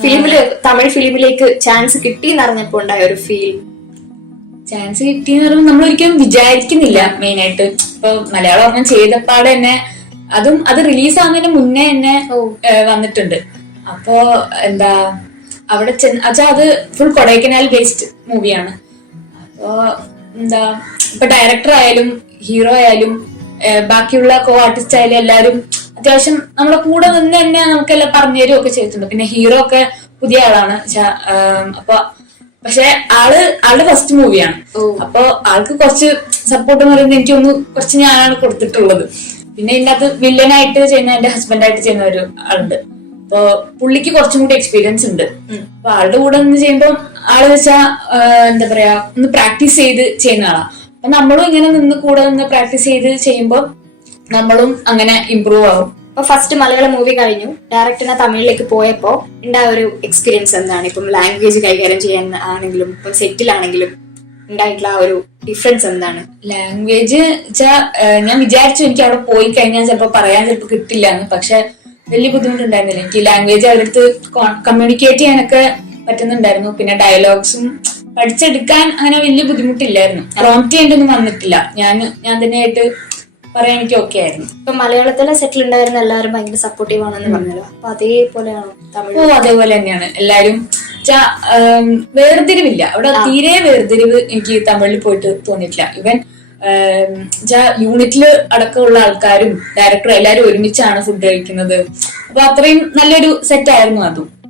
ഫിലിമില് Tamil ഫിലിമിലേക്ക് chance കിട്ടി എന്നറിഞ്ഞപ്പോ ഉണ്ടായ ഒരു ഫീൽ? ചാൻസ് കിട്ടിയെന്ന് പറയുമ്പോൾ നമ്മൾ ഒരിക്കലും വിചാരിക്കുന്നില്ല. മെയിൻ ആയിട്ട് ഇപ്പൊ മലയാളം ഒരെണ്ണം ചെയ്തപ്പാട് തന്നെ അത് റിലീസ് ആവുന്നതിന് മുന്നേ തന്നെ വന്നിട്ടുണ്ട്. അപ്പോ എന്താ അവിടെ അത് ഫുൾ കൊടൈക്കനാൽ ബേസ്ഡ് മൂവിയാണ്. അപ്പോ എന്താ ഇപ്പൊ ഡയറക്ടർ ആയാലും ഹീറോ ആയാലും ബാക്കിയുള്ള കോ ആർട്ടിസ്റ്റ് ആയാലും എല്ലാരും അത്യാവശ്യം നമ്മളെ കൂടെ നിന്ന് തന്നെ നമുക്കെല്ലാം പറഞ്ഞു തരുമൊക്കെ ചെയ്തിട്ടുണ്ട്. പിന്നെ ഹീറോ ഒക്കെ പുതിയ ആളാണ്. അപ്പൊ പക്ഷെ ആളുടെ ഫസ്റ്റ് മൂവിയാണ്. അപ്പൊ ആൾക്ക് കുറച്ച് സപ്പോർട്ട് എന്ന് പറയുന്നത് എനിക്കൊന്ന് കുറച്ച് ഞാനാണ് കൊടുത്തിട്ടുള്ളത്. പിന്നെ ഇതിനകത്ത് വില്ലനായിട്ട് ചെയ്യുന്ന എന്റെ ഹസ്ബൻഡായിട്ട് ചെയ്യുന്ന ഒരു ആളുണ്ട്. അപ്പൊ പുള്ളിക്ക് കുറച്ചും കൂടി എക്സ്പീരിയൻസ് ഉണ്ട്. അപ്പൊ ആളുടെ കൂടെ നിന്ന് ചെയ്യുമ്പോൾ ആള് വെച്ചാ എന്താ പറയാ ഒന്ന് പ്രാക്ടീസ് ചെയ്ത് ചെയ്യുന്ന ആളാ. അപ്പൊ നമ്മളും ഇങ്ങനെ നിന്ന് കൂടെ നിന്ന് പ്രാക്ടീസ് ചെയ്ത് ചെയ്യുമ്പോൾ നമ്മളും അങ്ങനെ ഇമ്പ്രൂവ് ആവും. അപ്പൊ ഫസ്റ്റ് മലയാളം മൂവി കഴിഞ്ഞു, ഡയറക്ടറിനെ തമിഴിലേക്ക് പോയപ്പോ ഉണ്ടായ ഒരു എക്സ്പീരിയൻസ് എന്താണ്? ഇപ്പം ലാംഗ്വേജ് കൈകാര്യം ചെയ്യാൻ ആണെങ്കിലും ഇപ്പം സെറ്റിലാണെങ്കിലും ഉണ്ടായിട്ടുള്ള ആ ഒരു ഡിഫറൻസ് എന്താണ്? ലാംഗ്വേജ് വെച്ചാ ഞാൻ വിചാരിച്ചു എനിക്ക് അവിടെ പോയി കഴിഞ്ഞാൽ ചിലപ്പോ പറയാൻ ചിലപ്പോ കിട്ടില്ല എന്ന്. പക്ഷെ വലിയ ബുദ്ധിമുട്ടുണ്ടായിരുന്നില്ല. എനിക്ക് ലാംഗ്വേജ് അവരുടെ അടുത്ത് കമ്മ്യൂണിക്കേറ്റ് ചെയ്യാനൊക്കെ പറ്റുന്നുണ്ടായിരുന്നു. പിന്നെ ഡയലോഗ്സും പഠിച്ചെടുക്കാൻ അങ്ങനെ വലിയ ബുദ്ധിമുട്ടില്ലായിരുന്നു. പ്രോംപ്റ്റ് ചെയ്യേണ്ടൊന്നും വന്നിട്ടില്ല. ഞാൻ തന്നെയായിട്ട് പറയാൻ എനിക്ക് ഓക്കെ ആയിരുന്നു. ഇപ്പൊ മലയാളത്തിലെ സെറ്റിൽ ഉണ്ടായിരുന്ന എല്ലാവരും ഭയങ്കര സപ്പോർട്ടീവ് ആണെന്ന് പറഞ്ഞല്ലോ. അപ്പൊ അതേപോലെയാണോ തമിഴ്? അതേപോലെ തന്നെയാണ് എല്ലാരും. വേർതിരിവില്ല അവിടെ, തീരെ വേർതിരിവ് എനിക്ക് തമിഴിൽ പോയിട്ട് തോന്നിയിട്ടില്ല. ഇവൻ യൂണിറ്റില് അടക്കമുള്ള ആൾക്കാരും ഡയറക്ടറും എല്ലാരും ഒരുമിച്ചാണ് ഫുഡ് കഴിക്കുന്നത്. അപ്പൊ അത്രയും നല്ലൊരു സെറ്റ് ആയിരുന്നു അതും.